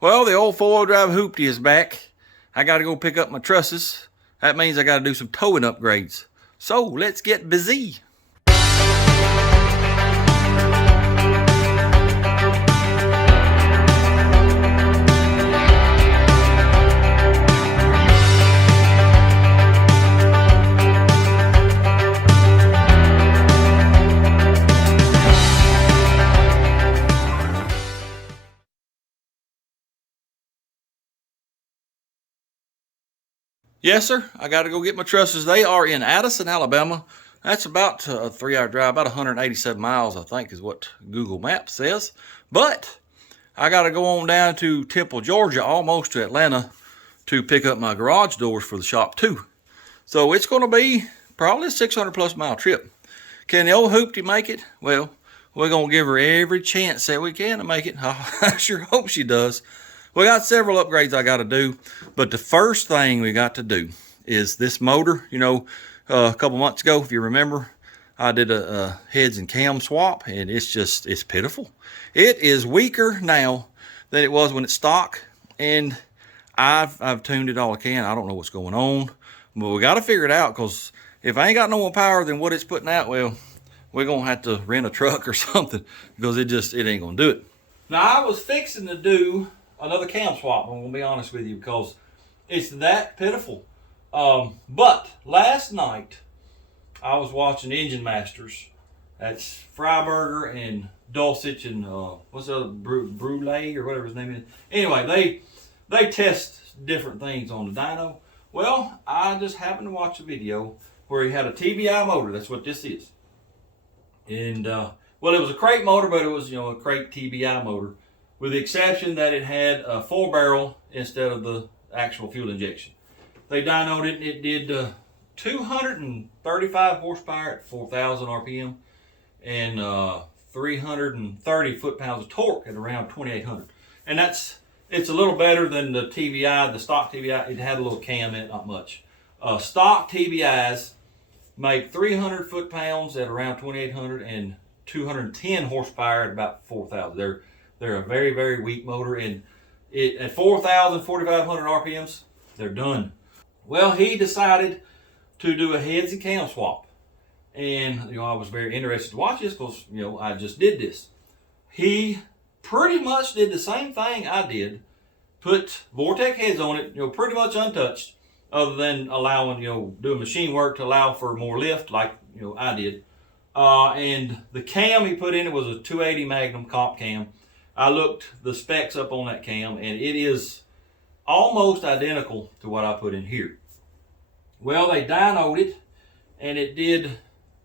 Well, the old four-wheel drive hoopty is back. I got to go pick up my trusses. That means I got to do some towing upgrades. So let's get busy. Yes, sir. I got to go get my trusses. They are in Addison, Alabama. That's about a 3-hour drive, about 187 miles, I think, is what Google Maps says. But I got to go on down to Temple, Georgia, almost to Atlanta, to pick up my garage doors for the shop, too. So it's going to be probably a 600-plus mile trip. Can the old hoopty make it? Well, we're going to give her every chance that we can to make it. I sure hope she does. We got several upgrades I got to do, but the first thing we got to do is this motor. You know, a couple months ago, if you remember, I did a heads and cam swap, and it's pitiful. It is weaker now than it was when it's stock, and I've tuned it all I can. I don't know what's going on, but we got to figure it out, because if I ain't got no more power than what it's putting out, well, we're going to have to rent a truck or something, because it ain't going to do it. Now, I was fixing to do another cam swap, I'm going to be honest with you, because it's that pitiful. But last night, I was watching Engine Masters. That's Freiberger and Dulcich and what's the other, Brule or whatever his name is. Anyway, they test different things on the dyno. Well, I just happened to watch a video where he had a TBI motor. That's what this is. And well, it was a crate motor, but it was, a crate TBI motor, with the exception that it had a 4-barrel instead of the actual fuel injection. They dynoed it, and it did 235 horsepower at 4,000 RPM and 330 foot-pounds of torque at around 2,800. And it's a little better than the TBI, the stock TBI. It had a little cam in it, not much. Stock TBIs make 300 foot-pounds at around 2,800 and 210 horsepower at about 4,000. They're a very, very weak motor, and at 4,000, 4,500 RPMs, they're done. Well, he decided to do a heads and cam swap. And, I was very interested to watch this because, I just did this. He pretty much did the same thing I did, put Vortec heads on it, pretty much untouched, other than allowing, doing machine work to allow for more lift like, I did. And the cam he put in it was a 280 Magnum comp cam. I looked the specs up on that cam, and it is almost identical to what I put in here. Well, they dynoed it, and it did,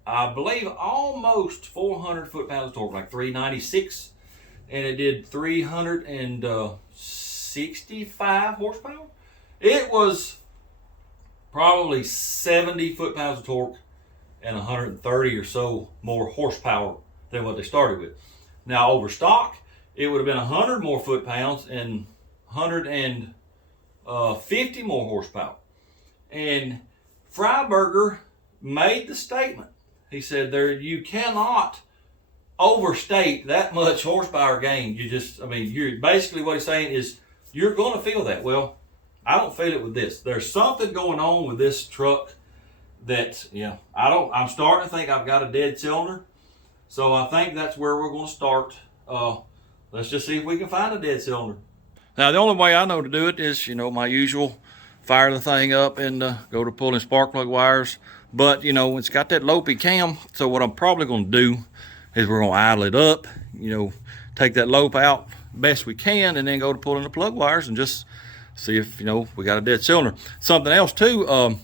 I believe, almost 400 foot-pounds of torque, like 396, and it did 365 horsepower. It was probably 70 foot-pounds of torque and 130 or so more horsepower than what they started with. Now, over stock, it would have been 100 more foot-pounds and 150 more horsepower. And Freiberger made the statement. He said, you cannot overstate that much horsepower gain. You're basically what he's saying is you're going to feel that. Well, I don't feel it with this. There's something going on with this truck that, I'm starting to think I've got a dead cylinder. So I think that's where we're going to start. Let's just see if we can find a dead cylinder. Now, the only way I know to do it is, my usual, fire the thing up and go to pulling spark plug wires. But, it's got that Lopey cam. So what I'm probably going to do is we're going to idle it up, take that lope out best we can, and then go to pulling the plug wires and just see if, we got a dead cylinder. Something else, too,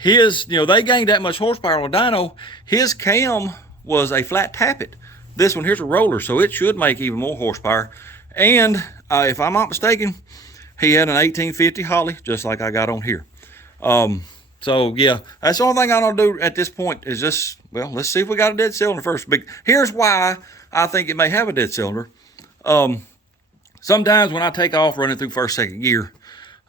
they gained that much horsepower on the dyno. His cam was a flat tappet. This one here's a roller, so it should make even more horsepower. And if I'm not mistaken, he had an 1850 Holly, just like I got on here. So yeah, that's the only thing I'm gonna do at this point is just, let's see if we got a dead cylinder first. But here's why I think it may have a dead cylinder. Sometimes when I take off running through first, second gear,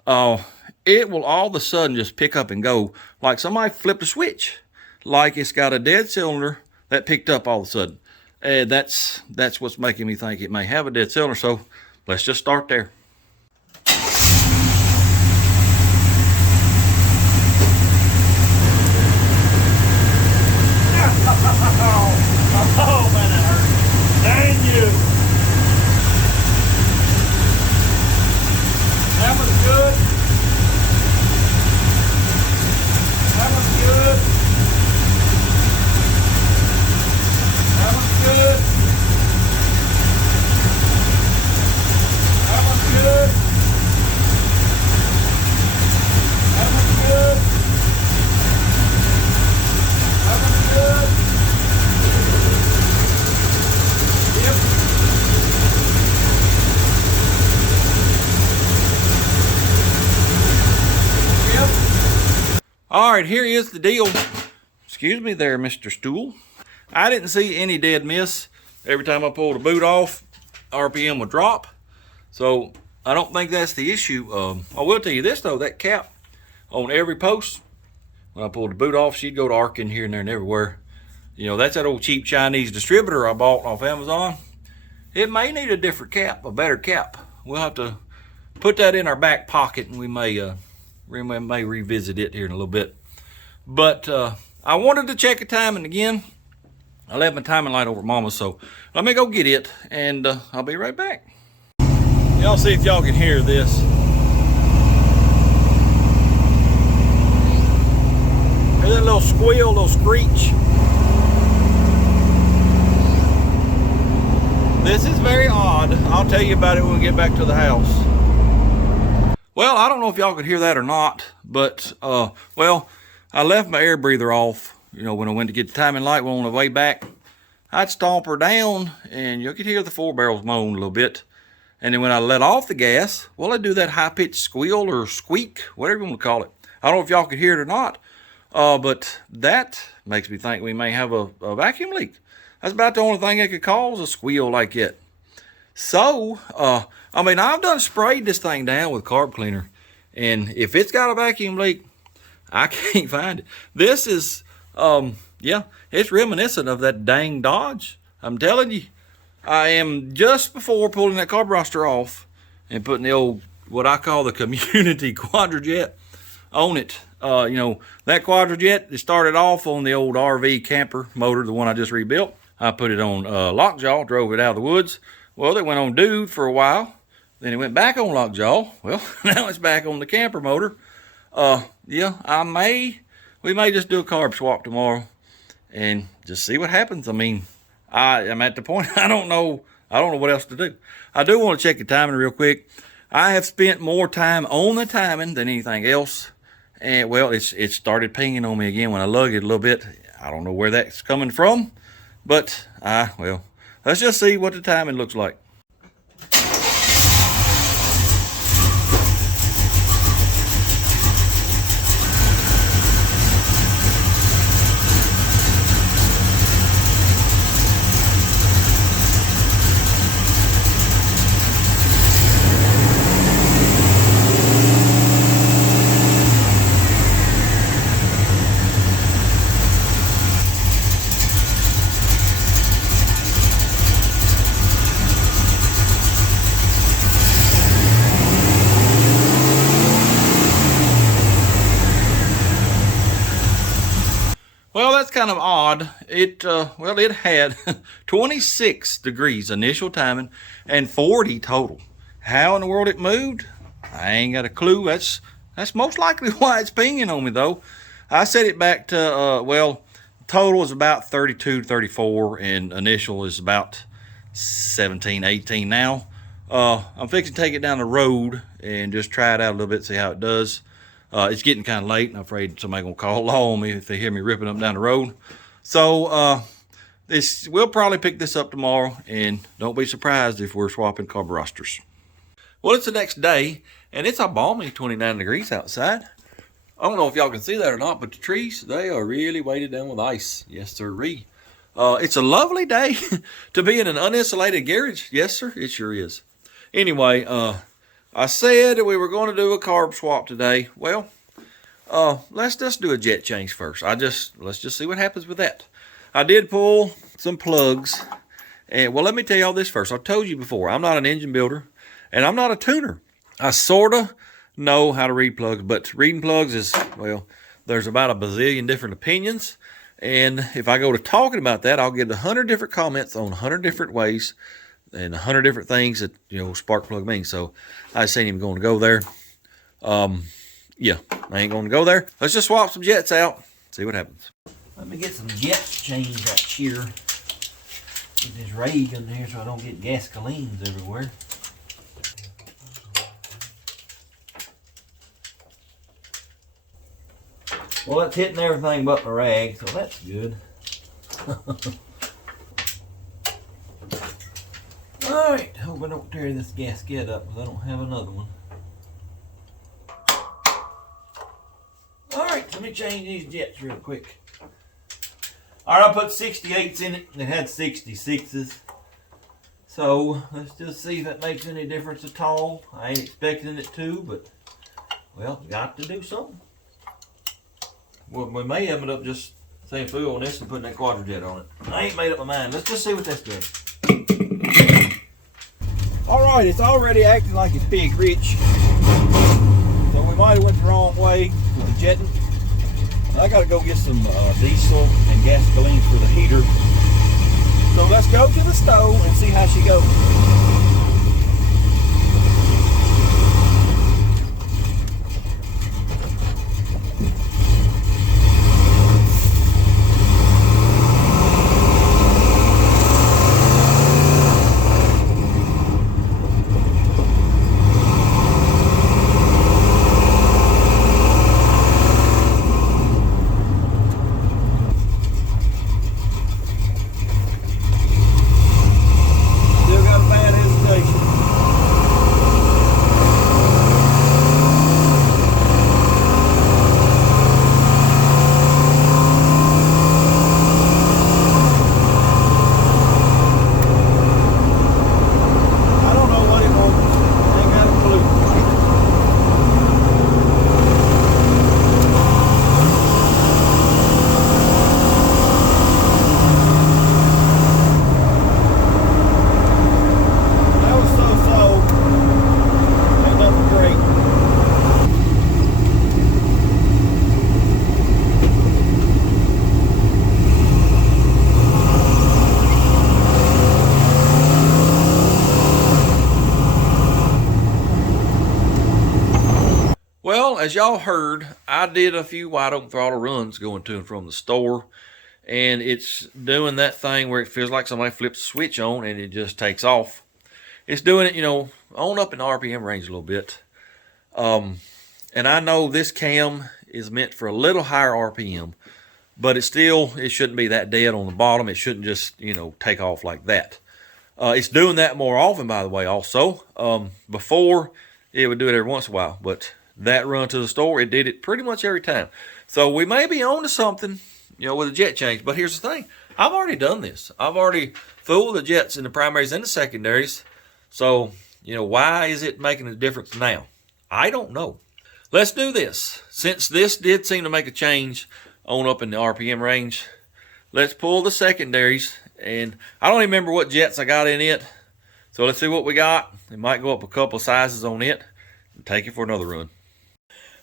it will all of a sudden just pick up and go like somebody flipped a switch, like it's got a dead cylinder that picked up all of a sudden. That's what's making me think it may have a dead cylinder. So let's just start there. All right, here is the deal. Excuse me there, Mr. Stool. I didn't see any dead miss. Every time I pulled the boot off, RPM would drop. So I don't think that's the issue. I will tell you this though, that cap on every post, when I pulled the boot off, she'd go to arcing here and there and everywhere. You know, that's that old cheap Chinese distributor I bought off Amazon. It may need a different cap, a better cap. We'll have to put that in our back pocket, and we may revisit it here in a little bit. But I wanted to check the timing again. I left my timing light over at Mama's, so let me go get it, and I'll be right back. Y'all see if y'all can hear this. Hear that little squeal, little screech? This is very odd. I'll tell you about it when we get back to the house. Well, I don't know if y'all could hear that or not, but, well, I left my air breather off. You know, when I went to get the timing light on the way back, I'd stomp her down, and you could hear the 4 barrels moan a little bit. And then when I let off the gas, well, I do that high-pitched squeal or squeak, whatever you want to call it. I don't know if y'all could hear it or not, but that makes me think we may have a vacuum leak. That's about the only thing that could cause a squeal like that. So, I mean, I've done sprayed this thing down with carb cleaner, and if it's got a vacuum leak, I can't find it. This is, yeah, it's reminiscent of that dang Dodge. I'm telling you, I am just before pulling that carburetor off and putting the old, what I call the community Quadrajet on it. You know, that Quadrajet, it started off on the old RV camper motor, the one I just rebuilt. I put it on lockjaw, drove it out of the woods. Well, it went on dude for a while. Then it went back on lockjaw. Well, now it's back on the camper motor. Yeah, we may just do a carb swap tomorrow and just see what happens. I mean, I'm at the point, I don't know what else to do. I do want to check the timing real quick. I have spent more time on the timing than anything else. And well, it started pinging on me again when I lug it a little bit. I don't know where that's coming from, but well, let's just see what the timing looks like. Well, that's kind of odd. It had 26 degrees initial timing and 40 total. How in the world it moved? I ain't got a clue. That's most likely why it's pinging on me though. I set it back to, well, total is about 32, 34, and initial is about 17, 18 now. I'm fixing to take it down the road and just try it out a little bit, see how it does. It's getting kind of late, and I'm afraid somebody gonna call law on me if they hear me ripping up down the road. So we'll probably pick this up tomorrow, and don't be surprised if we're swapping carburetors. Well, it's the next day, and it's a balmy 29 degrees outside. I don't know if y'all can see that or not, but the trees, they are really weighted down with ice. Yes, sirree. It's a lovely day to be in an uninsulated garage. Yes, sir, it sure is. Anyway, I said we were going to do a carb swap today. Well, let's just do a jet change first. Let's just see what happens with that. I did pull some plugs. And well, let me tell y'all this first. I told you before, I'm not an engine builder and I'm not a tuner. I sort of know how to read plugs, but reading plugs is, well, there's about a bazillion different opinions. And if I go to talking about that, I'll get 100 different comments on 100 different ways and 100 different things that, you know, spark plug means. So I just ain't even going to go there. Yeah, I ain't going to go there. Let's just swap some jets out, see what happens. Let me get some jets changed out here. Get this rage in here so I don't get gasolines everywhere. Well, that's hitting everything but my rag, so that's good. Alright, hope I don't tear this gasket up because I don't have another one. Alright, right, let me change these jets real quick. All right, I put 68s in it, and it had 66s. So let's just see if that makes any difference at all. I ain't expecting it to, but well, got to do something. Well, we may end up just saying fool on this and putting that quadrajet on it. I ain't made up my mind. Let's just see what that's doing. All right, it's already acting like it's pig rich. So we might have went the wrong way with the jetting. I gotta go get some diesel and gasoline for the heater. So let's go to the stove and see how she goes. Well, as y'all heard, I did a few wide open throttle runs going to and from the store, and it's doing that thing where it feels like somebody flips a switch on and it just takes off. It's doing it, on up in the RPM range a little bit. And I know this cam is meant for a little higher RPM, but it shouldn't be that dead on the bottom. It shouldn't just, take off like that. It's doing that more often, by the way, also. Before, it would do it every once in a while, but that run to the store, it did it pretty much every time. So we may be on to something, with a jet change. But here's the thing. I've already done this. I've already fooled the jets in the primaries and the secondaries. So, why is it making a difference now? I don't know. Let's do this. Since this did seem to make a change on up in the RPM range, let's pull the secondaries. And I don't even remember what jets I got in it. So let's see what we got. It might go up a couple of sizes on it and take it for another run.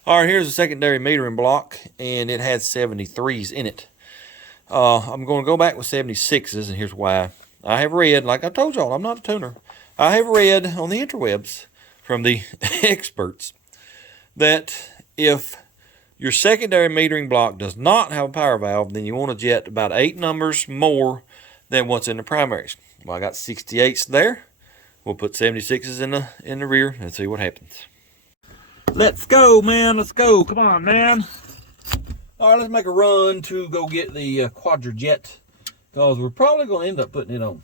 All right, here's a secondary metering block, and it had 73s in it. I'm going to go back with 76s, and here's why. I have read, like I told y'all, I'm not a tuner. I have read on the interwebs from the experts that if your secondary metering block does not have a power valve, then you want to jet about 8 numbers more than what's in the primaries. Well, I got 68s there. We'll put 76s in the rear and see what happens. Let's go, man. Let's go. Come on, man. All right, let's make a run to go get the quadrajet, because we're probably going to end up putting it on.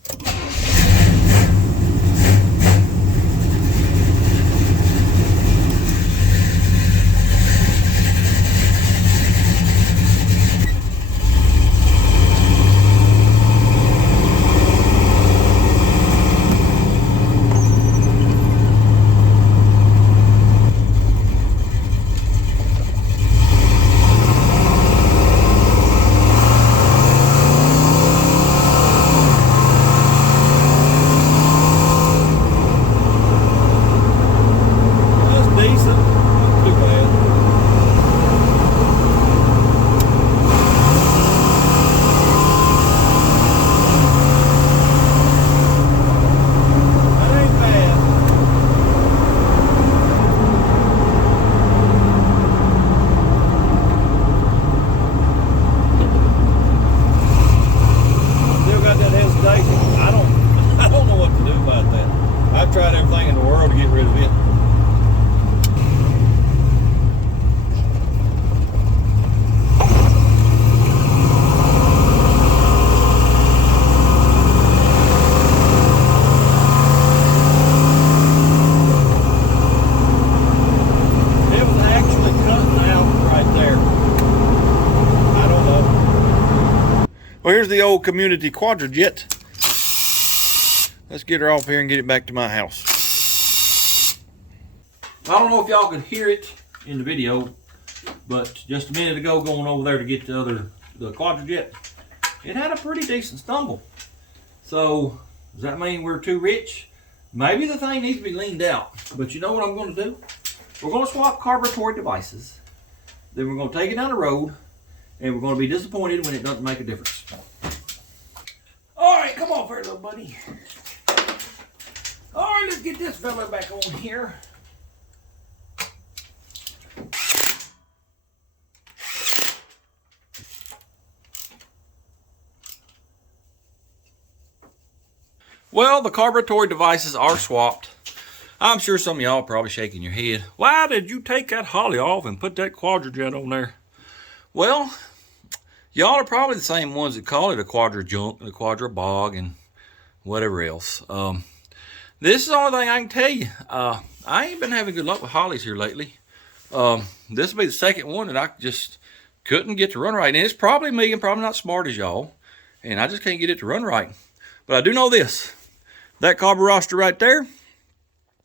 there's the old community quadrajet. Let's get her off here and get it back to my house. I don't know if y'all could hear it in the video, but just a minute ago going over there to get the quadrajet, it had a pretty decent stumble. So does that mean we're too rich? Maybe the thing needs to be leaned out. But you know what I'm going to do? We're going to swap carburetor devices. Then we're going to take it down the road, and we're going to be disappointed when it doesn't make a difference. All right, come on here, little buddy. All right, let's get this fella back on here. Well, the carburetor devices are swapped. I'm sure some of y'all are probably shaking your head. Why did you take that Holly off and put that quadrajet on there? Well, y'all are probably the same ones that call it a quadra junk, a quadra bog, and whatever else. This is the only thing I can tell you. I ain't been having good luck with Hollies here lately. This will be the second one that I just couldn't get to run right. And it's probably me. I'm probably not smart as y'all. And I just can't get it to run right. But I do know this. That carburetor right there,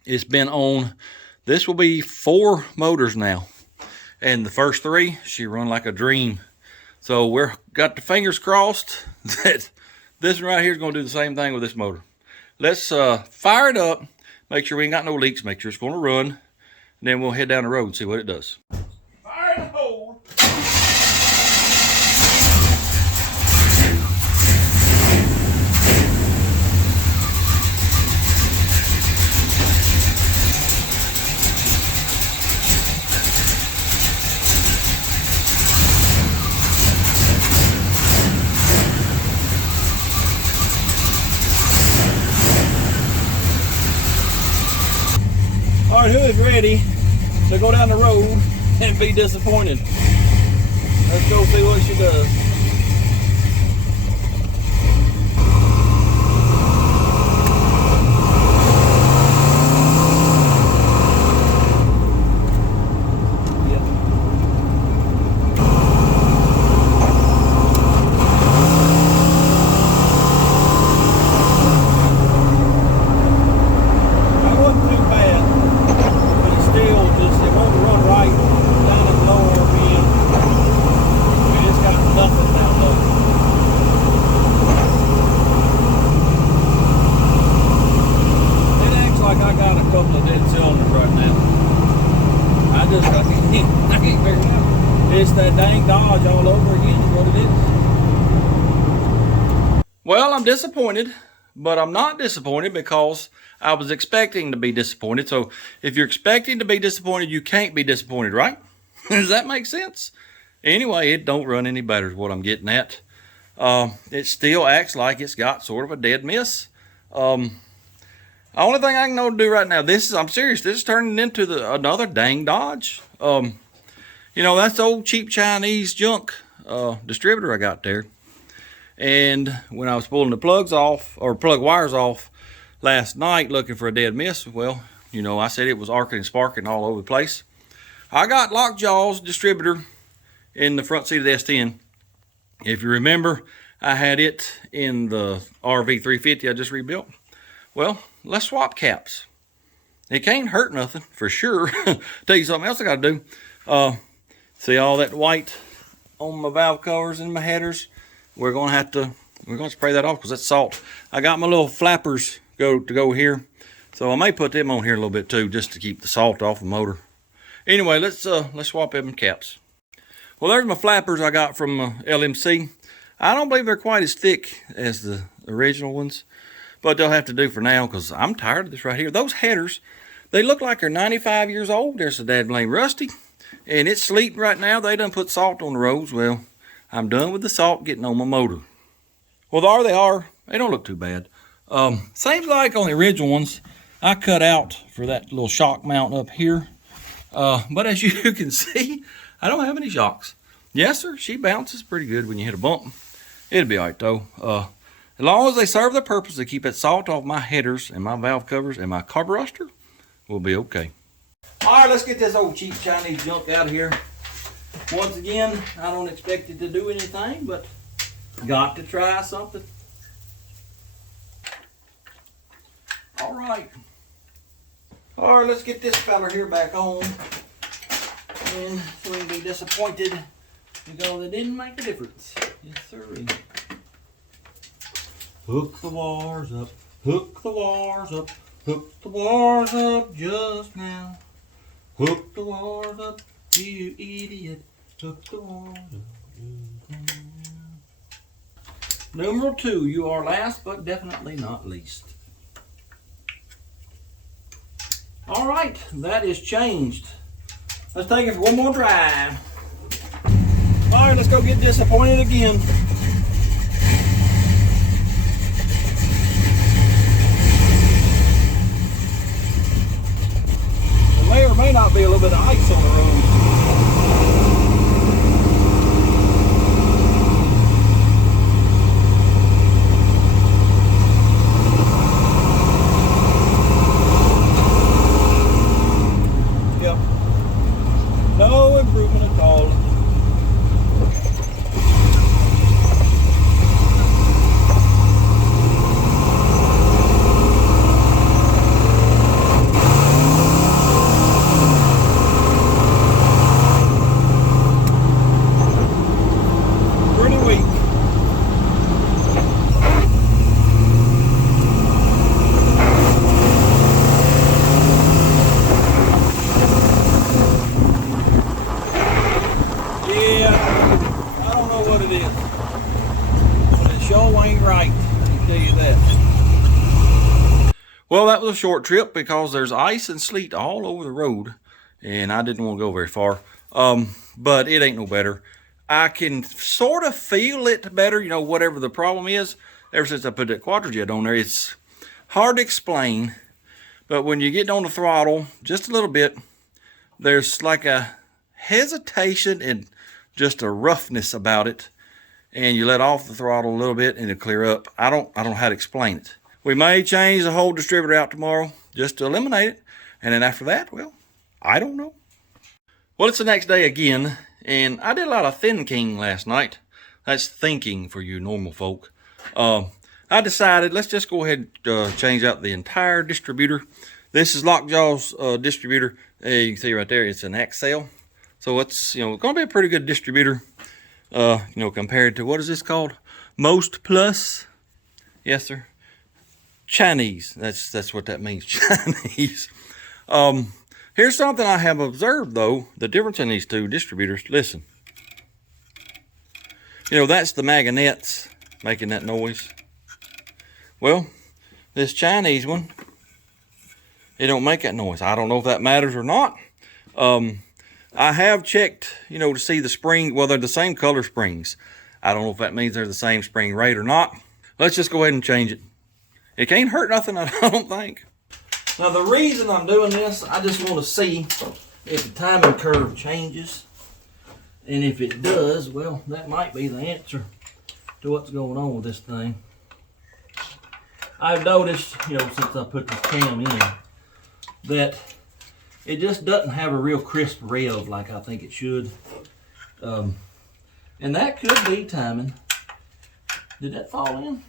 it's been on, this will be 4 motors now. And the first 3, she run like a dream. So we're got the fingers crossed that this one right here is going to do the same thing with this motor. Let's fire it up, make sure we ain't got no leaks, make sure it's going to run, and then we'll head down the road and see what it does. Fire the hole. All right, who is ready to go down the road and be disappointed? Let's go see what she does. It's that dang Dodge all over again is what it is. Well, I'm disappointed, but I'm not disappointed because I was expecting to be disappointed. So if you're expecting to be disappointed, you can't be disappointed, right? Does that make sense? Anyway, it don't run any better is what I'm getting at. It still acts like it's got sort of a dead miss. The only thing I can know to do right now, I'm serious, this is turning into another dang Dodge. You know, that's the old cheap Chinese junk distributor I got there. And when I was pulling the plugs off, or plug wires off last night looking for a dead miss, well, you know, I said it was arcing and sparking all over the place. I got Lockjaw's distributor in the front seat of the S10. If you remember, I had it in the RV350 I just rebuilt. Well, let's swap caps. It can't hurt nothing, for sure. Tell you something else I got to do. See all that white on my valve covers and my headers? We're going to spray that off because that's salt. I got my little flappers to go here. So I may put them on here a little bit too, just to keep the salt off the motor. Anyway, let's swap them caps. Well, there's my flappers I got from LMC. I don't believe they're quite as thick as the original ones, but they'll have to do for now because I'm tired of this right here. Those headers, they look like they're 95 years old. They're so dad blame rusty. And it's sleeting right now. They done put salt on the roads. Well, I'm done with the salt getting on my motor. Well, there they are. They don't look too bad. Seems like on the original ones, I cut out for that little shock mount up here. But as you can see, I don't have any shocks. Yes, sir, she bounces pretty good when you hit a bump. It'll be all right, though. As long as they serve the purpose to keep that salt off my headers and my valve covers and my carburetor, we'll be okay. All right, let's get this old cheap Chinese junk out of here. Once again, I don't expect it to do anything, but Got to try something. All right. All right, let's get this fella here back on. And so we can be disappointed because it didn't make a difference. Yes, sir. Hook the wires up. Hook the wires up. Hook the wires up just now. Hook the wires up, you idiot. Hook the wires up. Number 2, you are last but definitely not least. All right, that is changed. Let's take it for one more drive. All right, let's go get disappointed again. There may or may not be a little bit of ice on the road. No improvement at all. Pretty weak. Well, that was a short trip because there's ice and sleet all over the road, and I didn't want to go very far. But it ain't no better. I can sort of feel it better, you know, whatever the problem is. Ever since I put that Quadrajet on there, it's hard to explain. But when you get on the throttle just a little bit, there's like a hesitation and just a roughness about it. And you let off the throttle a little bit and it'll clear up. I don't know how to explain it. We may change the whole distributor out tomorrow just to eliminate it. And then after that, well, I don't know. Well, it's the next day again, and I did a lot of thinking last night. That's thinking for you normal folk. I decided let's just go ahead and change out the entire distributor. This is Lockjaw's distributor. You can see right there, it's an Axle. So it's, going to be a pretty good distributor, compared to, what is this called? Most Plus. Yes, sir. Chinese. That's what that means. Chinese. Here's something I have observed, though. The difference in these two distributors. Listen. That's the magnets making that noise. Well, this Chinese one, it don't make that noise. I don't know if that matters or not. I have checked, to see the spring. Well, they're the same color springs. I don't know if that means they're the same spring rate or not. Let's just go ahead and change it. It can't hurt nothing, I don't think. Now, the reason I'm doing this, I just want to see if the timing curve changes. And if it does, well, that might be the answer to what's going on with this thing. I've noticed, since I put this cam in, that it just doesn't have a real crisp rev like I think it should. And that could be timing. Did that fall in?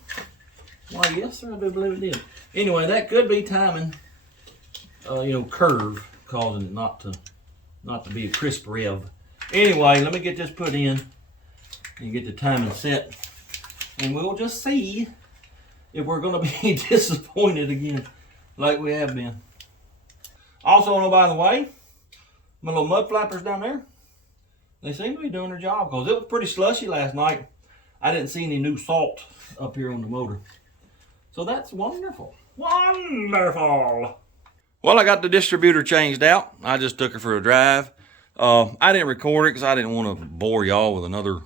Why, yes, sir, I do believe it did. Anyway, that could be timing, curve, causing it not to be a crisp rev. Anyway, let me get this put in and get the timing set. And we'll just see if we're going to be disappointed again like we have been. Also, by the way, my little mud flappers down there, they seem to be doing their job because it was pretty slushy last night. I didn't see any new salt up here on the motor. So that's wonderful. Wonderful. Well, I got the distributor changed out. I just took it for a drive. I didn't record it because I didn't want to bore y'all with another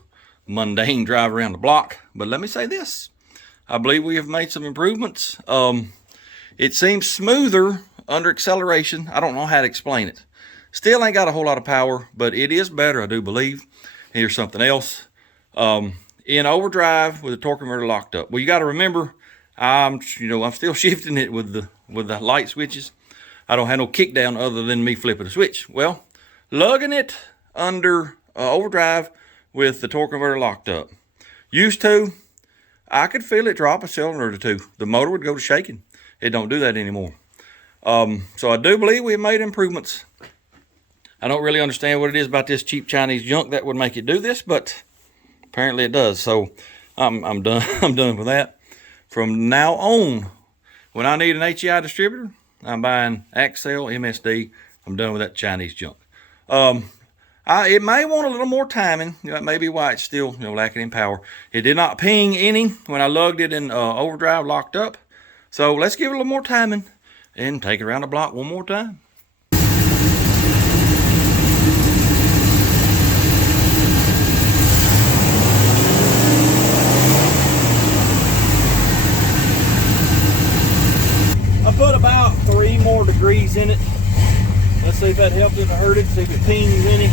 mundane drive around the block. But let me say this. I believe we have made some improvements. It seems smoother under acceleration. I don't know how to explain it. Still ain't got a whole lot of power, but it is better, I do believe. Here's something else. In overdrive with the torque converter locked up. Well, you got to remember, I'm still shifting it with the light switches. I don't have no kick down other than me flipping a switch. Well, lugging it under overdrive with the torque converter locked up, Used to, I could feel it drop a cylinder or two. The motor would go to shaking. It don't do that anymore. So I do believe we have made improvements. I don't really understand what it is about this cheap Chinese junk that would make it do this, but apparently it does. So I'm done. I'm done with that. From now on, when I need an HEI distributor, I'm buying Axle, MSD. I'm done with that Chinese junk. It may want a little more timing. That may be why it's still lacking in power. It did not ping any when I lugged it in overdrive locked up. So let's give it a little more timing and take it around the block one more time. I put about 3 more degrees in it. Let's see if that helped it or hurt it, see if it pings any.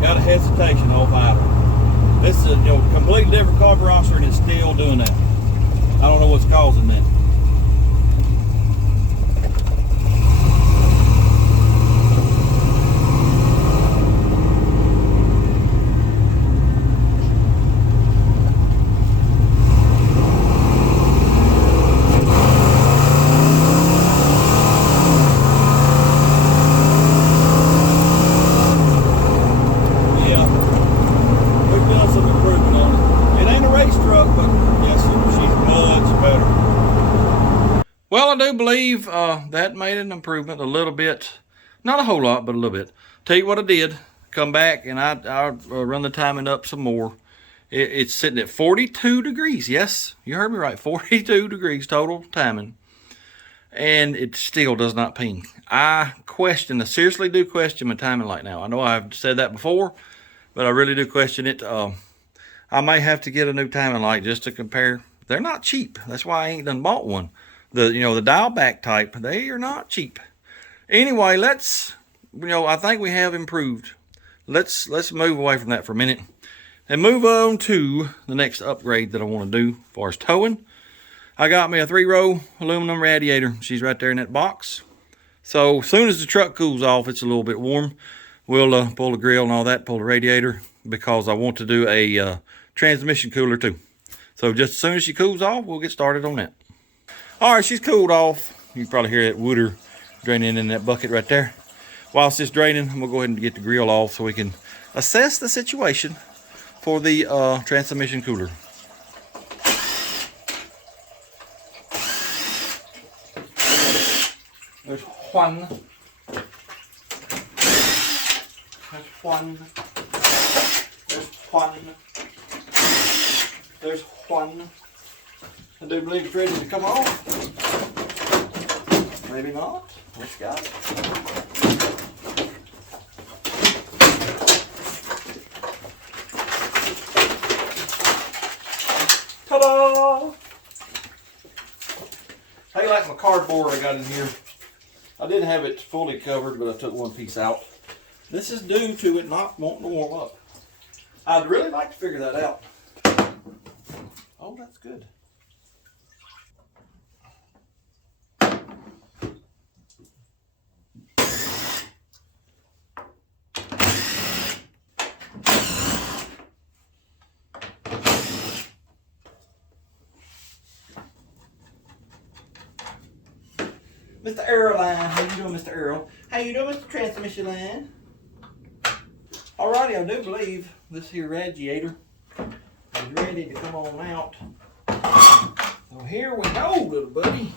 Got a hesitation off idle. This is a completely different carburetor and it's still doing that. I don't know what's causing that. Well, I do believe that made an improvement a little bit. Not a whole lot, but a little bit. Tell you what I did. Come back and I run the timing up some more. It's sitting at 42 degrees. Yes, you heard me right. 42 degrees total timing. And it still does not ping. I seriously do question my timing light now. I know I've said that before, but I really do question it. I may have to get a new timing light just to compare. They're not cheap. That's why I ain't done bought one. The dial back type, they are not cheap. Anyway, I think we have improved. Let's move away from that for a minute and move on to the next upgrade that I want to do as far as towing. I got me a 3-row aluminum radiator. She's right there in that box. So as soon as the truck cools off, it's a little bit warm, we'll pull the grill and all that, pull the radiator, because I want to do a transmission cooler too. So just as soon as she cools off, we'll get started on that. All right, she's cooled off. You can probably hear that water draining in that bucket right there. Whilst it's draining, I'm gonna go ahead and get the grill off so we can assess the situation for the transmission cooler. There's one. There's one. There's one. There's one. I do believe it's ready to come off. Maybe not. Let's go. Ta-da! How you like my cardboard I got in here? I didn't have it fully covered, but I took one piece out. This is due to it not wanting to warm up. I'd really like to figure that out. Oh, that's good. Mr. Airline, how you doing, Mr. Earl? How you doing, Mr. Transmission Line? Alrighty, I do believe this here radiator is ready to come on out. So here we go, little buddy.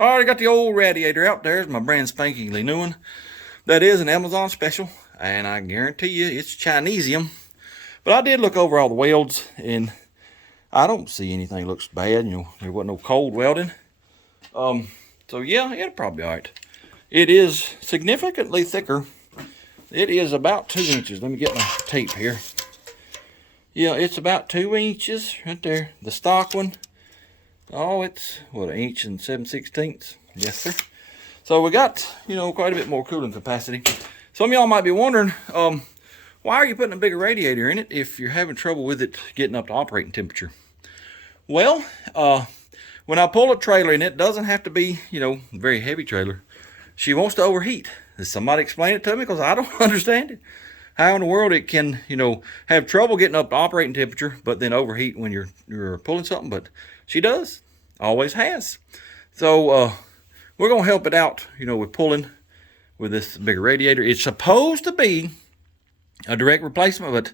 Alright, got the old radiator out. There's my brand spankingly new one. That is an Amazon special. and I guarantee you it's Chinesium. But I did look over all the welds, and I don't see anything looks bad. You know, there wasn't no cold welding. So yeah, it'll probably be all right. It is significantly thicker. It is about 2 inches. Let me get my tape here. Yeah, it's about 2 inches right there. The stock one, oh, it's what, 1 inch and 7/16. Yes, sir. So we got, you know, quite a bit more cooling capacity. Some of y'all might be wondering, why are you putting a bigger radiator in it if you're having trouble with it getting up to operating temperature? Well, when I pull a trailer, and it doesn't have to be, you know, a very heavy trailer, she wants to overheat. Does somebody explain it to me? Because I don't understand it. How in the world it can, you know, have trouble getting up to operating temperature, but then overheat when you're pulling something? But she does. Always has. So we're going to help it out, you know, with pulling with this bigger radiator. It's supposed to be a direct replacement, but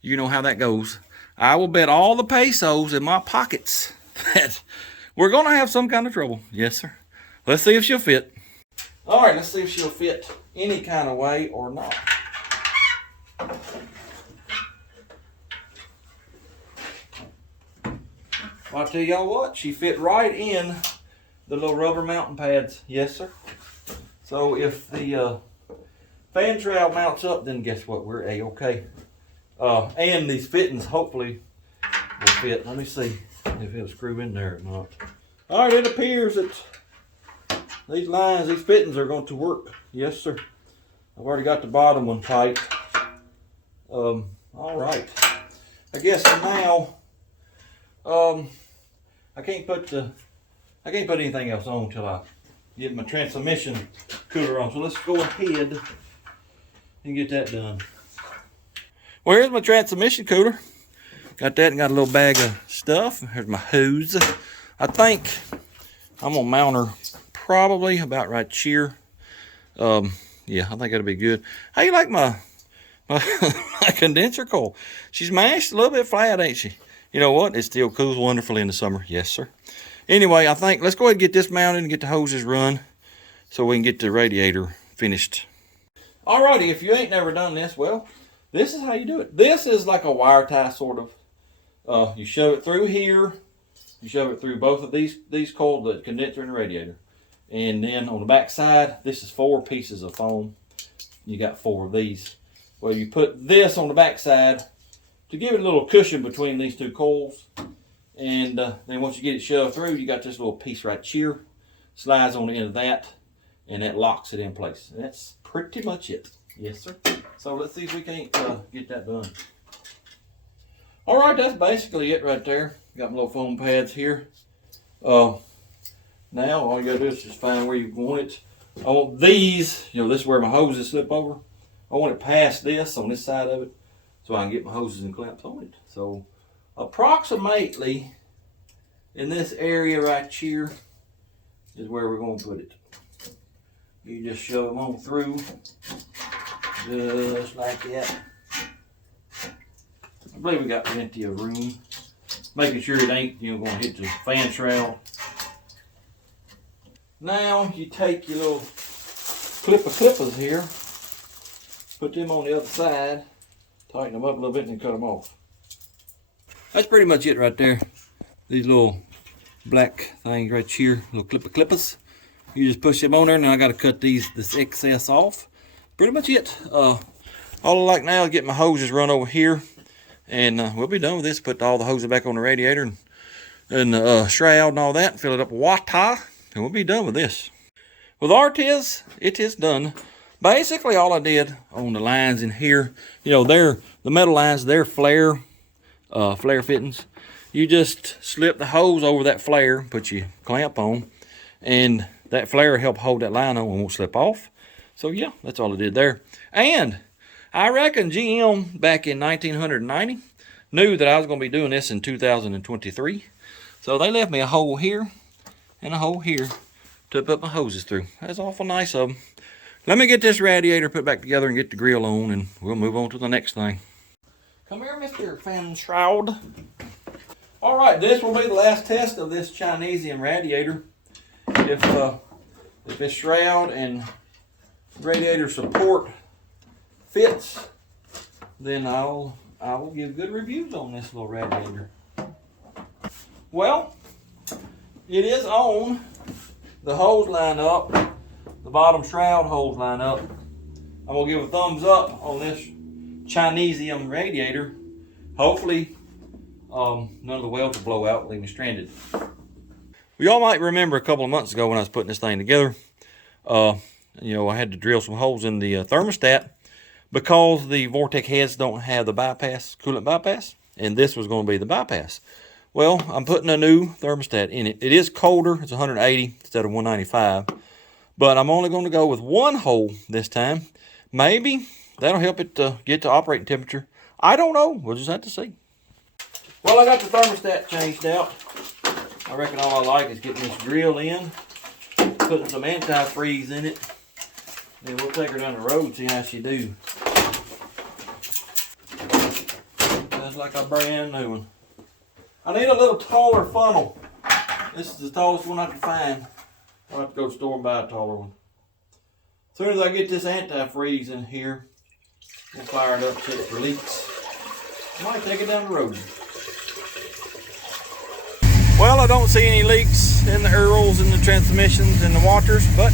you know how that goes. I will bet all the pesos in my pockets that we're going to have some kind of trouble. Yes, sir. Let's see if she'll fit. All right, let's see if she'll fit any kind of way or not. I'll tell y'all what, she fit right in the little rubber mounting pads. Yes, sir. So if the fan trowel mounts up, then guess what? We're A-okay. And these fittings hopefully will fit. Let me see if it'll screw in there or not. All right, it appears that these lines, these fittings are going to work. Yes, sir. I've already got the bottom one tight. All right. I guess now, I can't put anything else on until I get my transmission cooler on. So let's go ahead and get that done. Well, here's my transmission cooler. Got that and got a little bag of stuff. Here's my hose. I think I'm gonna mount her probably about right here. Yeah, I think that'll be good. How you like my condenser coil? She's mashed a little bit flat, ain't she? You know what? It still cools wonderfully in the summer. Yes, sir. Anyway, I think let's go ahead and get this mounted and get the hoses run so we can get the radiator finished. Alrighty, if you ain't never done this, well, this is how you do it. This is like a wire tie sort of. You shove it through here. You shove it through both of these coils, the condenser and the radiator. And then on the back side, this is 4 pieces of foam. You got 4 of these. Well, you put this on the back side to give it a little cushion between these 2 coils. And then once you get it shoved through, you got this little piece right here. Slides on the end of that, and that locks it in place. And that's pretty much it. Yes, sir. So let's see if we can't get that done. All right, that's basically it right there. Got my little foam pads here. Now all you gotta do is just find where you want it. I want these, you know, this is where my hoses slip over. I want it past this on this side of it so I can get my hoses and clamps on it. So approximately in this area right here is where we're going to put it. You just shove them on through just like that. I believe we got plenty of room. Making sure it ain't, you know, going to hit the fan shroud. Now you take your little clippers here, put them on the other side, tighten them up a little bit, and then cut them off. That's pretty much it right there. These little black things right here, little clippers. You just push them on there, and I got to cut this excess off. Pretty much it. All I like now is get my hoses run over here, and we'll be done with this. Put all the hoses back on the radiator and the shroud and all that, and fill it up with water. And we'll be done with this. With Artiz, it is done. Basically, all I did on the lines in here, you know, the metal lines, they're flare fittings. You just slip the hose over that flare, put your clamp on, and that flare help hold that line on and won't slip off. So yeah, that's all I did there. And I reckon GM back in 1990 knew that I was going to be doing this in 2023. So they left me a hole here and a hole here to put my hoses through. That's awful nice of them. Let me get this radiator put back together and get the grill on, and we'll move on to the next thing. Come here, Mr. Fan Shroud. All right, this will be the last test of this Chinesium radiator. If this shroud and radiator support fits, then I will give good reviews on this little radiator. Well, it is on. The hose line up. The bottom shroud hose line up. I'm gonna give a thumbs up on this Chinesium radiator. Hopefully, none of the welds will blow out and leave me stranded. Well, y'all might remember a couple of months ago when I was putting this thing together, I had to drill some holes in the thermostat because the Vortec heads don't have the bypass, coolant bypass, and this was going to be the bypass. Well, I'm putting a new thermostat in it. It is colder. It's 180 instead of 195, but I'm only going to go with one hole this time. Maybe that'll help it get to operating temperature. I don't know. We'll just have to see. Well, I got the thermostat changed out. I reckon all I like is getting this grill in, putting some antifreeze in it, then we'll take her down the road and see how she do. Just like a brand new one. I need a little taller funnel. This is the tallest one I can find. I'll have to go to the store and buy a taller one. As soon as I get this antifreeze in here, we'll fire it up, check for leaks. I might take it down the road. Well, I don't see any leaks in the aerials, in the transmissions, in the waters, but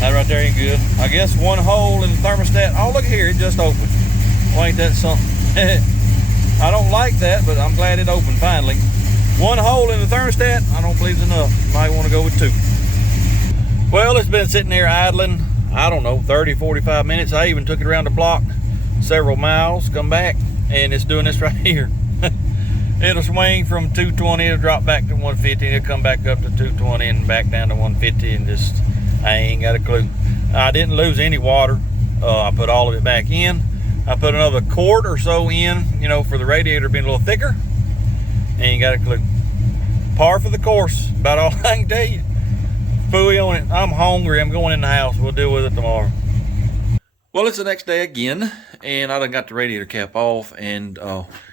that right there ain't good. I guess one hole in the thermostat. Oh, look here, it just opened. Well, ain't that something? I don't like that, but I'm glad it opened finally. One hole in the thermostat, I don't believe it's enough. You might want to go with two. Well, it's been sitting there idling, I don't know, 30, 45 minutes. I even took it around the block several miles, come back, and it's doing this right here. It'll swing from 220, it'll drop back to 150, it'll come back up to 220 and back down to 150, and just, I ain't got a clue. I didn't lose any water. I put all of it back in. I put another quart or so in, for the radiator being a little thicker. Ain't got a clue. Par for the course, about all I can tell you. Phooey on it. I'm hungry, I'm going in the house. We'll deal with it tomorrow. Well, it's the next day again, and I done got the radiator cap off, and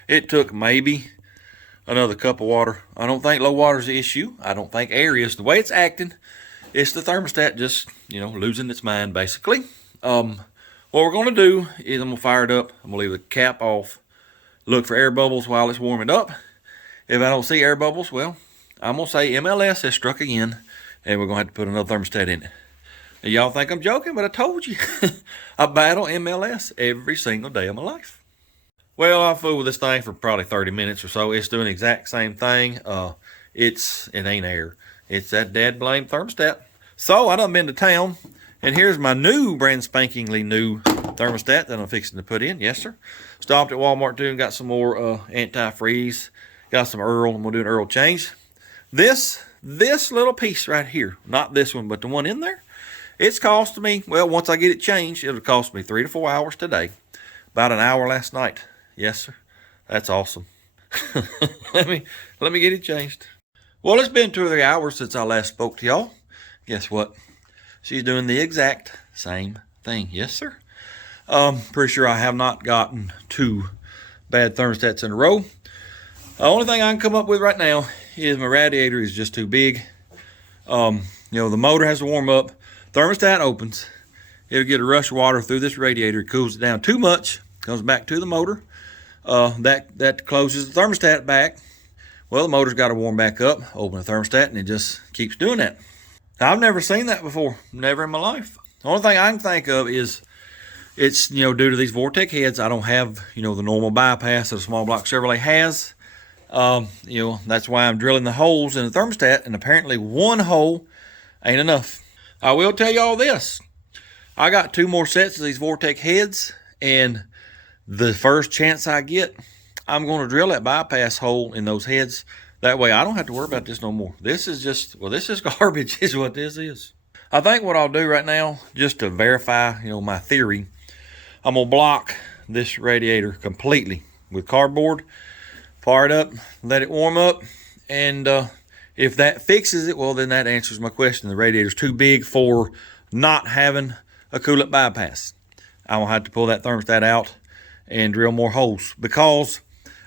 it took maybe another cup of water. I don't think low water's the issue. I don't think air is. The way it's acting, it's the thermostat just, losing its mind, basically. What we're going to do is I'm going to fire it up. I'm going to leave the cap off, look for air bubbles while it's warming up. If I don't see air bubbles, well, I'm going to say MLS has struck again, and we're going to have to put another thermostat in it. Y'all think I'm joking, but I told you. I battle MLS every single day of my life. Well, I fooled with this thing for probably 30 minutes or so. It's doing the exact same thing. It ain't air. It's that dad blame thermostat. So I done been to town, and here's my new, brand spankingly new thermostat that I'm fixing to put in. Yes, sir. Stopped at Walmart too and got some more antifreeze. Got some Earl. I'm gonna do an Earl change. This little piece right here, not this one, but the one in there, it's cost me, well, once I get it changed, it'll cost me 3 to 4 hours today. About an hour last night. Yes, sir. That's awesome. Let me get it changed. Well, it's been 2 or 3 hours since I last spoke to y'all. Guess what? She's doing the exact same thing. Yes, sir. Pretty sure I have not gotten 2 bad thermostats in a row. The only thing I can come up with right now is my radiator is just too big. The motor has to warm up. Thermostat opens. It'll get a rush of water through this radiator. It cools it down too much. Comes back to the motor. That closes the thermostat back. Well, the motor's got to warm back up. Open the thermostat, and it just keeps doing that. I've never seen that before. Never in my life. The only thing I can think of is it's, due to these Vortec heads, I don't have, the normal bypass that a small block Chevrolet has. That's why I'm drilling the holes in the thermostat, and apparently one hole ain't enough. I will tell you all this. I got 2 more sets of these Vortec heads, and the first chance I get, I'm going to drill that bypass hole in those heads. That way I don't have to worry about this no more. This is just, this is garbage is what this is. I think what I'll do right now, just to verify, my theory, I'm going to block this radiator completely with cardboard, fire it up, let it warm up, and if that fixes it, well, then that answers my question. The radiator's too big for not having a coolant bypass. I'm going to have to pull that thermostat out and drill more holes because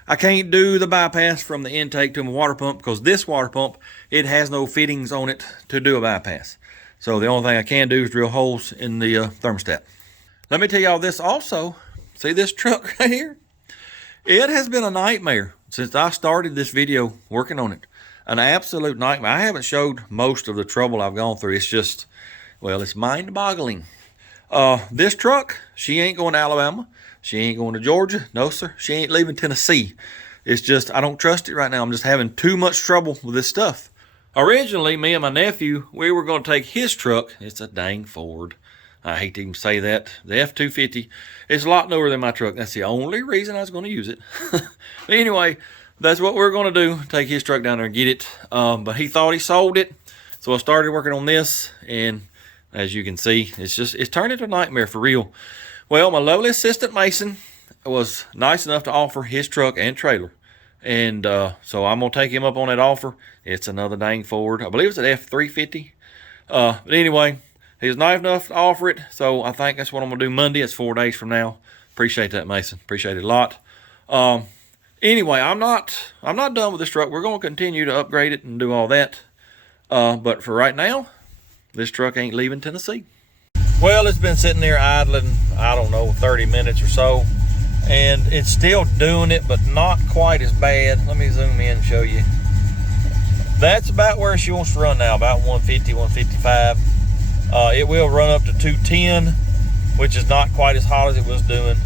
I can't do the bypass from the intake to my water pump because this water pump, it has no fittings on it to do a bypass. So the only thing I can do is drill holes in the thermostat. Let me tell y'all this also. See this truck right here? It has been a nightmare since I started this video working on it. An absolute nightmare. I haven't showed most of the trouble I've gone through. It's just, well, it's mind-boggling. This truck, she ain't going to Alabama. She ain't going to Georgia. No, sir. She ain't leaving Tennessee. It's just, I don't trust it right now. I'm just having too much trouble with this stuff. Originally, me and my nephew, we were going to take his truck. It's a dang Ford. I hate to even say that. The F-250 is a lot newer than my truck. That's the only reason I was going to use it. But anyway, that's what we're going to do. Take his truck down there and get it. But he thought he sold it. So I started working on this. And as you can see, it's turned into a nightmare for real. Well, my lovely assistant Mason was nice enough to offer his truck and trailer. And so I'm going to take him up on that offer. It's another dang Ford. I believe it's an F-350. But anyway, he was nice enough to offer it. So I think that's what I'm going to do Monday. It's 4 days from now. Appreciate that, Mason. Appreciate it a lot. Anyway, I'm not done with this truck. We're going to continue to upgrade it and do all that. But for right now, this truck ain't leaving Tennessee. Well, it's been sitting there idling, I don't know, 30 minutes or so. And it's still doing it, but not quite as bad. Let me zoom in and show you. That's about where she wants to run now, about 150, 155. It will run up to 210, which is not quite as hot as it was doing.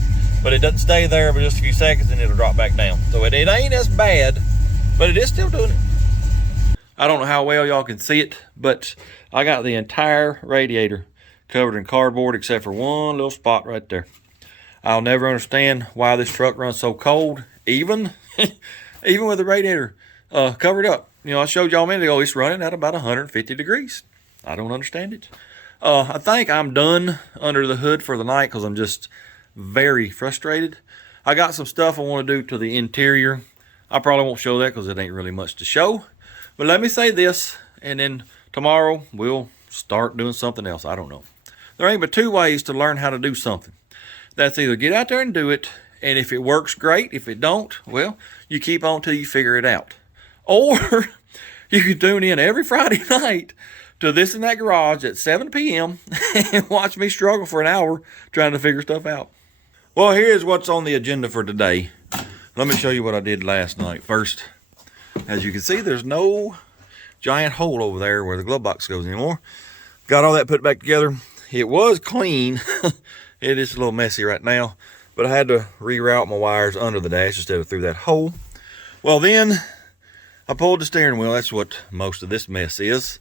But it doesn't stay there for just a few seconds and it'll drop back down. So it ain't as bad, but it is still doing it. I don't know how well y'all can see it, but I got the entire radiator covered in cardboard except for one little spot right there. I'll never understand why this truck runs so cold, even with the radiator covered up. You know, I showed y'all a minute ago, it's running at about 150 degrees. I don't understand it. I think I'm done under the hood for the night because I'm just very frustrated. I got some stuff I want to do to the interior. I probably won't show that because it ain't really much to show. But let me say this, and then tomorrow we'll start doing something else. I don't know. There ain't but two ways to learn how to do something. That's either get out there and do it, and if it works, great. If it don't, well, you keep on till you figure it out. Or you can tune in every Friday night to This and That Garage at 7 p.m. and watch me struggle for an hour trying to figure stuff out. Well, here's what's on the agenda for today. Let me show you what I did last night. First, as you can see, there's no giant hole over there where the glove box goes anymore. Got all that put back together. It was clean. It is a little messy right now, but I had to reroute my wires under the dash instead of through that hole. Well, then I pulled the steering wheel. That's what most of this mess is.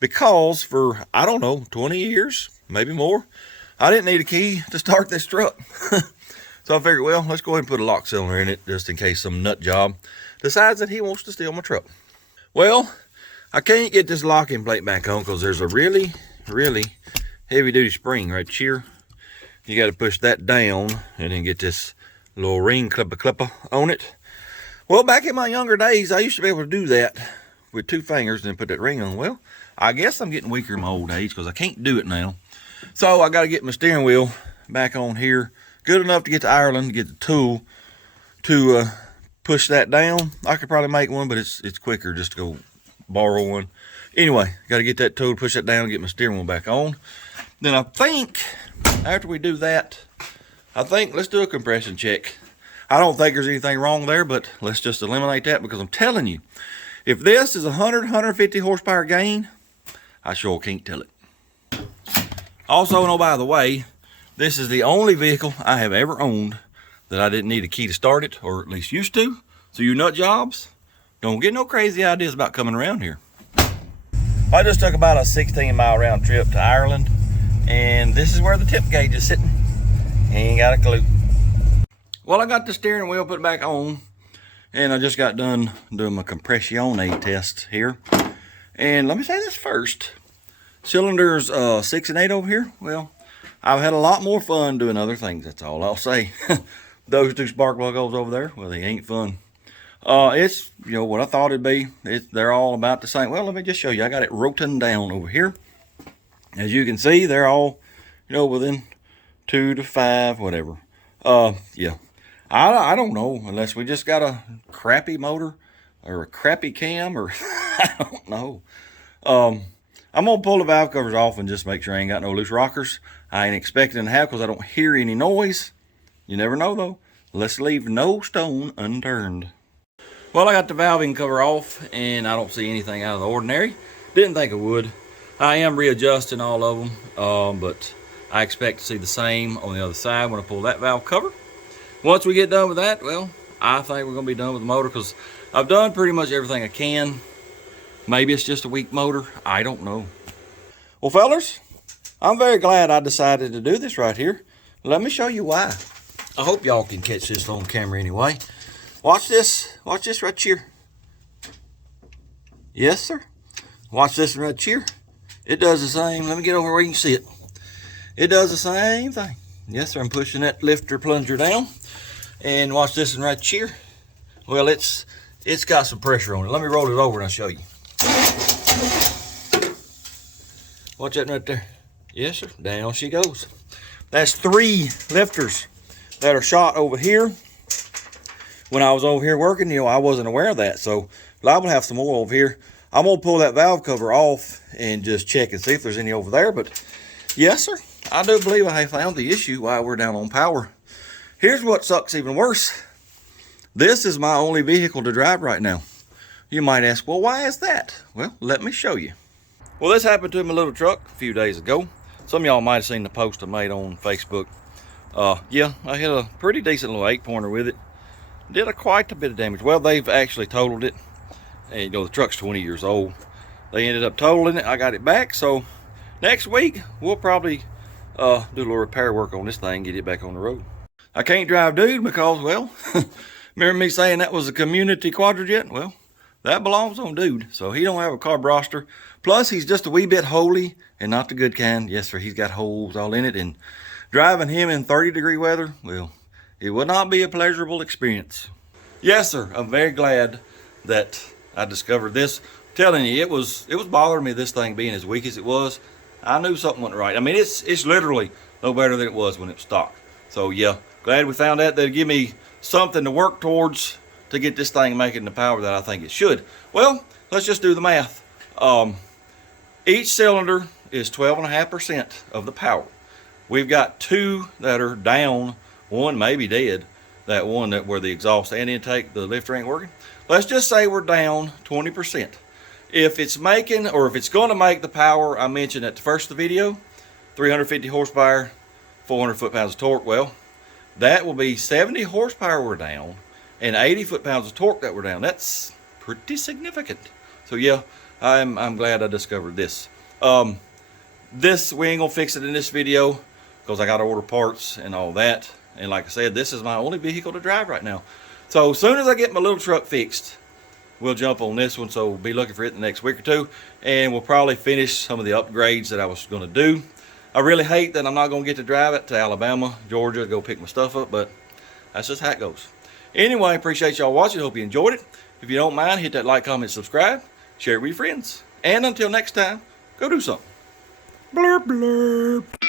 Because for, I don't know, 20 years, maybe more, I didn't need a key to start this truck. So I figured, well, let's go ahead and put a lock cylinder in it just in case some nut job decides that he wants to steal my truck. Well, I can't get this locking plate back on because there's a really, really heavy duty spring right here. You got to push that down and then get this little ring clipper on it. Well, back in my younger days, I used to be able to do that with 2 fingers and then put that ring on. Well, I guess I'm getting weaker in my old age because I can't do it now. So I got to get my steering wheel back on here. Good enough to get to Ireland, to get the tool to push that down. I could probably make one, but it's quicker just to go borrow one. Anyway, got to get that tool, push that down, and get my steering wheel back on. Then I think, after we do that, let's do a compression check. I don't think there's anything wrong there, but let's just eliminate that because I'm telling you, if this is 150 horsepower gain, I sure can't tell it. Also, no, by the way, this is the only vehicle I have ever owned that I didn't need a key to start it, or at least used to. So you nut jobs, don't get no crazy ideas about coming around here. I just took about a 16-mile round trip to Ireland, and this is where the tip gauge is sitting. Ain't got a clue. Well, I got the steering wheel put back on, and I just got done doing my compressione test here. And let me say this first. Cylinders 6 and 8 over here. Well, I've had a lot more fun doing other things. That's all I'll say. Those 2 spark plug holes over there, well, they ain't fun. It's, you know, what I thought it'd be. They're all about the same. Well, let me just show you. I got it rotating down over here. As you can see, they're all, you know, within 2 to 5, whatever. Yeah. I don't know, unless we just got a crappy motor or a crappy cam, or I don't know. I'm gonna pull the valve covers off and just make sure I ain't got no loose rockers. I ain't expecting to have because I don't hear any noise. You never know though. Let's leave no stone unturned. Well, I got the valving cover off and I don't see anything out of the ordinary. Didn't think I would. I am readjusting all of them, but I expect to see the same on the other side when I pull that valve cover. Once we get done with that, well, I think we're gonna be done with the motor because I've done pretty much everything I can. Maybe it's just a weak motor, I don't know. Well, fellas, I'm very glad I decided to do this right here. Let me show you why. I hope y'all can catch this on camera anyway. Watch this right here. Yes, sir. Watch this right here. It does the same. Let me get over where you can see it. It does the same thing. Yes, sir, I'm pushing that lifter plunger down. And watch this one right here. Well, it's got some pressure on it. Let me roll it over and I'll show you. Watch that right there. Yes, sir. Down she goes. That's 3 lifters that are shot over here. When I was over here working, I wasn't aware of that. So liable to have some more over here. I'm gonna pull that valve cover off and just check and see if there's any over there. But yes, sir, I do believe I have found the issue why we're down on power. Here's what sucks even worse. This is my only vehicle to drive right now. You might ask, well, why is that? Well, let me show you. Well, this happened to my little truck a few days ago. Some of y'all might have seen the post I made on Facebook. Yeah, I hit a pretty decent little 8-pointer with it. Did quite a bit of damage. Well, they've actually totaled it. And the truck's 20 years old. They ended up totaling it. I got it back. So next week, we'll probably do a little repair work on this thing, get it back on the road. I can't drive dude because, well, remember me saying that was a community quadrojet? Well, that belongs on dude. So he don't have a carb roster. Plus, he's just a wee bit holy and not the good kind. Yes, sir, he's got holes all in it. And driving him in 30-degree weather, well, it would not be a pleasurable experience. Yes, sir, I'm very glad that I discovered this. I'm telling you, it was bothering me, this thing being as weak as it was. I knew something wasn't right. I mean, it's literally no better than it was when it was stock. So yeah, glad we found that. That'll give me something to work towards to get this thing making the power that I think it should. Well, let's just do the math. Each cylinder is 12.5% of the power. We've got 2 that are down, 1 maybe dead. That one where the exhaust and intake, the lifter ain't working. Let's just say we're down 20%. If it's making, or if it's going to make the power I mentioned at the first of the video, 350 horsepower, 400 foot-pounds of torque, well, that will be 70 horsepower we're down and 80 foot-pounds of torque that we're down. That's pretty significant. So yeah, I'm glad I discovered this. This, we ain't gonna fix it in this video because I got to order parts and all that. And like I said, this is my only vehicle to drive right now. So as soon as I get my little truck fixed, we'll jump on this one. So be looking for it in the next week or 2. And we'll probably finish some of the upgrades that I was going to do. I really hate that I'm not going to get to drive it to Alabama, Georgia, to go pick my stuff up. But that's just how it goes. Anyway, appreciate y'all watching. Hope you enjoyed it. If you don't mind, hit that like, comment, subscribe. Share it with your friends. And until next time, go do something. Blurp, blurp.